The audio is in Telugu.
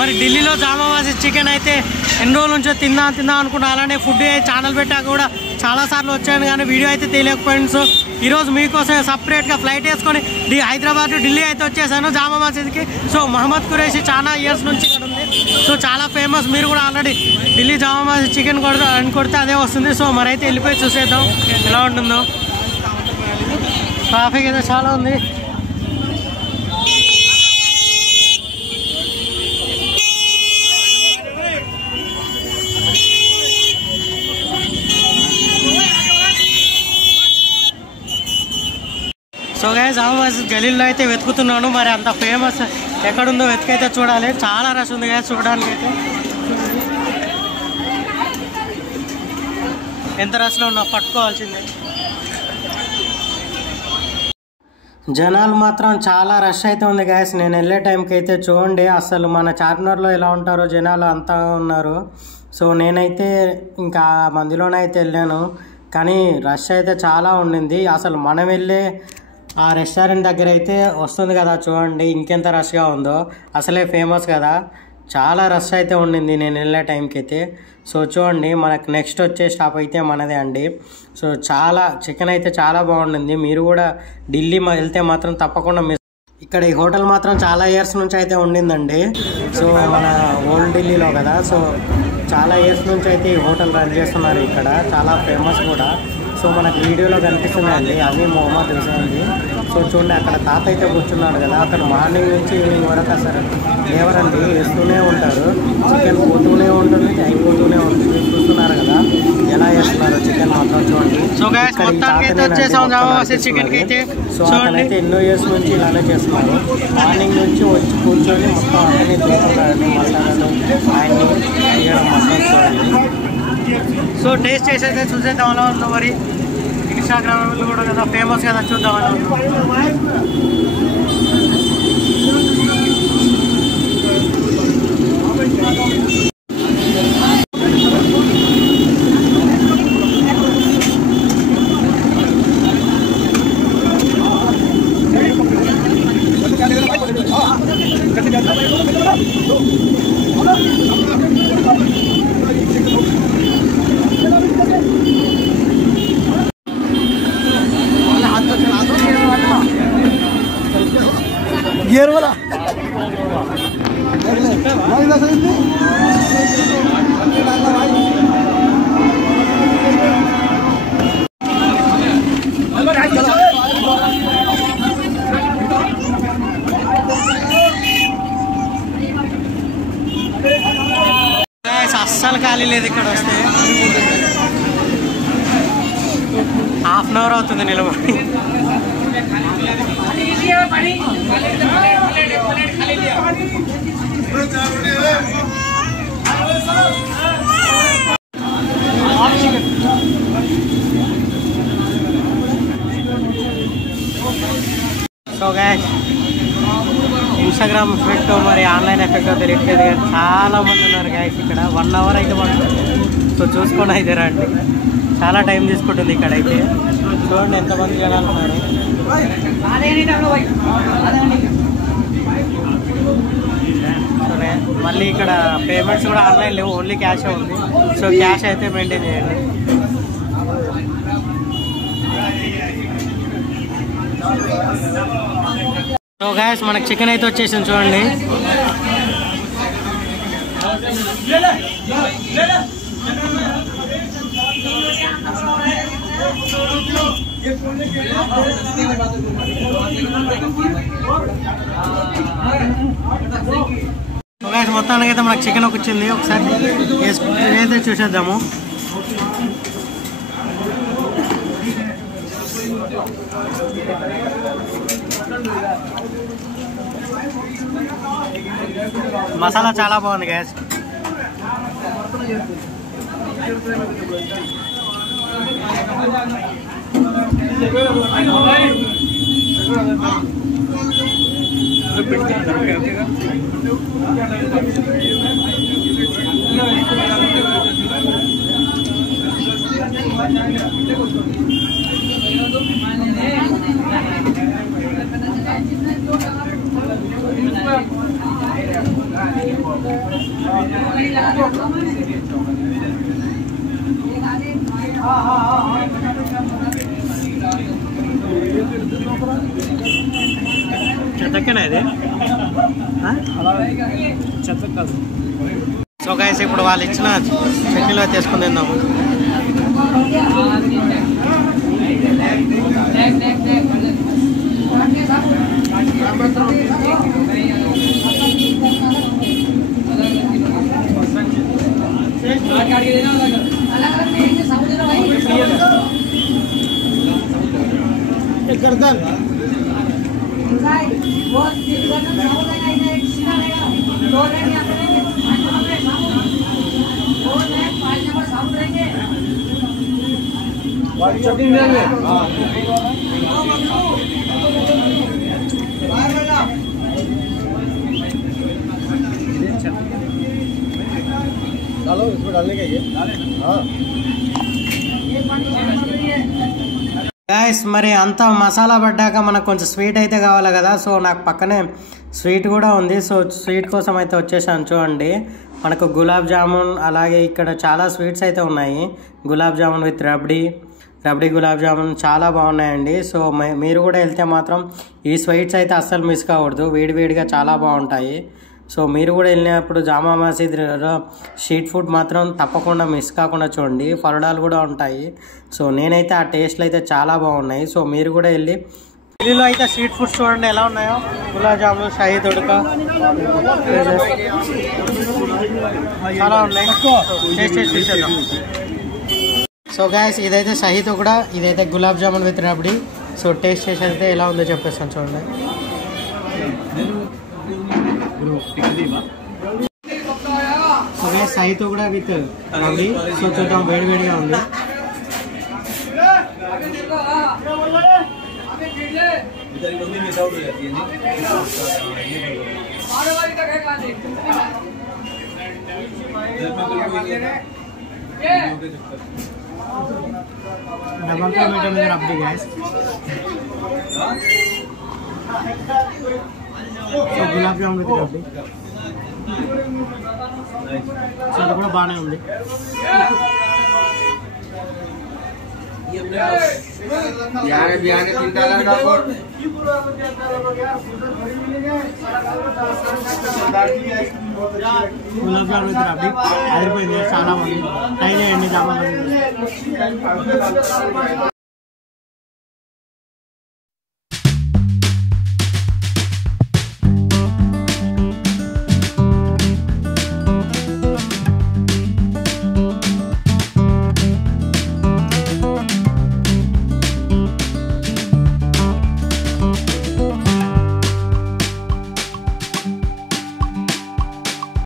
మరి ఢిల్లీలో జామా మసీద్ చికెన్ అయితే ఎన్ని రోజుల నుంచో తిందాం అనుకున్నా. అలానే ఫుడ్ ఛానల్ పెట్టాక కూడా చాలాసార్లు వచ్చాను కానీ వీడియో అయితే తెలియకపోయింది. సో ఈరోజు మీకోసం సపరేట్గా ఫ్లైట్ వేసుకొని హైదరాబాద్ ఢిల్లీ అయితే వచ్చేసాను జామా మసీద్కి. సో మహమ్మద్ ఖురేషి చాలా ఇయర్స్ నుంచి ఇక్కడ ఉంది. సో చాలా ఫేమస్. మీరు కూడా ఆల్రెడీ ఢిల్లీ జామా మసీద్ చికెన్ కొడితే అదే వస్తుంది. సో మరైతే వెళ్ళిపోయి చూసేద్దాం ఎలా ఉంటుందో. ట్రాఫిక్ అయితే చాలా ఉంది. సో గైస్ జామా మసీద్ గలీల్లో అయితే వెతుకుతున్నాను. మరి అంత ఫేమస్ ఎక్కడుందో వెతికైతే చూడాలి. చాలా రష్ ఉంది గైస్ చూడడానికి అయితే. ఎంత రష్లో ఉన్నా పట్టుకోవాల్సిందే. జనాలు మాత్రం చాలా రష్ అయితే ఉంది గైస్. నేను వెళ్ళే టైంకి అయితే చూడండి అసలు మన చార్మినార్లో ఎలా ఉంటారో జనాలు అంతా ఉన్నారు. సో నేనైతే ఇంకా మందిలోనే అయితే వెళ్ళాను కానీ రష్ అయితే చాలా ఉండింది. అసలు మనం వెళ్ళే ఆ రెస్టారెంట్ దగ్గర అయితే వస్తుంది కదా చూడండి ఇంకెంత రష్గా ఉందో. అసలే ఫేమస్ కదా, చాలా రష్ అయితే ఉండింది నేను వెళ్ళే టైంకి అయితే. సో చూడండి మనకు నెక్స్ట్ వచ్చే స్టాప్ అయితే మనదే అండి. సో చాలా చికెన్ అయితే చాలా బాగుండింది. మీరు కూడా ఢిల్లీ వెళ్తే మాత్రం తప్పకుండా ఇక్కడ ఈ హోటల్ మాత్రం చాలా ఇయర్స్ నుంచి అయితే ఉండిందండి. సో మన ఓల్డ్ ఢిల్లీలో కదా, సో చాలా ఇయర్స్ నుంచి అయితే ఈ హోటల్ రన్ చేస్తున్నారు. ఇక్కడ చాలా ఫేమస్ కూడా. సో మనకు వీడియోలో కనిపిస్తుందండి అవి మొహమ్మద్ హుసేన్. సో చూడండి అక్కడ తాత అయితే కూర్చున్నాడు కదా, అతను మార్నింగ్ నుంచి ఈవినింగ్ వరకు అసలు లేవరండి, వేస్తూనే ఉంటారు. చికెన్ పోతూనే ఉంటుంది, అయిపోతూనే ఉంటుంది. చూస్తున్నారు కదా ఎలా చేస్తున్నారు చికెన్ మాత్రం చూడండి. సో అతనైతే ఎన్నో ఇయర్స్ నుంచి ఇలానే చేస్తున్నారు. మార్నింగ్ నుంచి వచ్చి కూర్చొని మొత్తం అన్నీ చూస్తున్నారండి, మసాలాలు ఆయన్ని తీయడం మొత్తం చూడండి. సో టేస్ట్ చేసేది చూసేద్దాం అలా ఉందో. మరి ఇన్స్టాగ్రామ్లో కూడా కదా ఫేమస్ కదా, చూద్దాం అలా ఉందో. गियर वाला అస్సలు ఖాళీ లేదు ఇక్కడ వస్తే. హాఫ్ అన్ అవర్ అవుతుంది నిలబడి. సో గైస్ ఇన్స్టాగ్రామ్ ఎఫెక్ట్ మరి ఆన్లైన్ ఎఫెక్ట్ తెలియట్లేదు కానీ చాలా మంది ఉన్నారు గైస్ ఇక్కడ. 1 అవర్ అయితే పడుతుంది. సో చూసుకొని అయితే రండి, చాలా టైం తీసుకుంటుంది ఇక్కడ అయితే. చూడండి ఎంతమంది జనాలు ఉన్నారు. సరే మళ్ళీ ఇక్కడ పేమెంట్స్ కూడా ఆన్లైన్ లేవు, ఓన్లీ క్యాష్ ఉంది. సో క్యాష్ అయితే మెయింటైన్ చేయండి. సో గైస్ మనకి చికెన్ అయితే వచ్చేసింది చూడండి. మొత్తానికి అయితే మనకు చికెన్ వచ్చింది. ఒకసారి అయితే చూసేద్దాము. మసాలా చాలా బాగుంది గ్యాస్. చెత్తకేనా ఇది? చెత్త కాదు. సో గైస్ ఇప్పుడు వాళ్ళు ఇచ్చిన చట్నీలో తీసుకుని తిందాము. గైస్ మరి అంతా మసాలా పడ్డాక మనకు కొంచెం స్వీట్ అయితే కావాలి కదా. సో నాకు పక్కనే స్వీట్ కూడా ఉంది. సో స్వీట్ కోసం అయితే వచ్చేసాను. చూడండి మనకు గులాబ్ జామున్, అలాగే ఇక్కడ చాలా స్వీట్స్ అయితే ఉన్నాయి. గులాబ్ జామున్ విత్ రబ్డీ గులాబ్ జామున్ చాలా బాగున్నాయండి. సో మీరు కూడా వెళ్తే మాత్రం ఈ స్వీట్స్ అయితే అస్సలు మిస్ కాకూడదు, వేడివేడిగా చాలా బాగుంటాయి. సో మీరు కూడా వెళ్ళినప్పుడు జామా మసీద్లో స్ట్రీట్ ఫుడ్ మాత్రం తప్పకుండా మిస్ కాకుండా చూడండి. ఫలడాలు కూడా ఉంటాయి. సో నేనైతే ఆ టేస్ట్లు అయితే చాలా బాగున్నాయి. సో మీరు కూడా వెళ్ళి ఢిల్లీలో అయితే స్ట్రీట్ ఫుడ్స్ చూడండి ఎలా ఉన్నాయో. గులాబ్ జామున్, షాహీ తుడక చాలా ఉన్నాయి. టేస్ట్ చేసేద్దాం. సో గైస్ ఇదైతే షాహీ తుడక, ఇదైతే gulab jamun with rabri. So taste చేసేది ఎలా ఉందో చెప్పేస్తాను చూడండి. So guys shahi tukda with rabri. So చూద్దాం, వేడివేడిగా ఉంది. डबल का मीटर में रब्डी गैस. So gulab jamun with rabri. So అది కూడా బాగానే ఉంది. గులాబ్ జామున్ విత్ రబ్డీ అదిరిపోయింది, చాలా బాగుంది. ట్రై చేయండి జామా.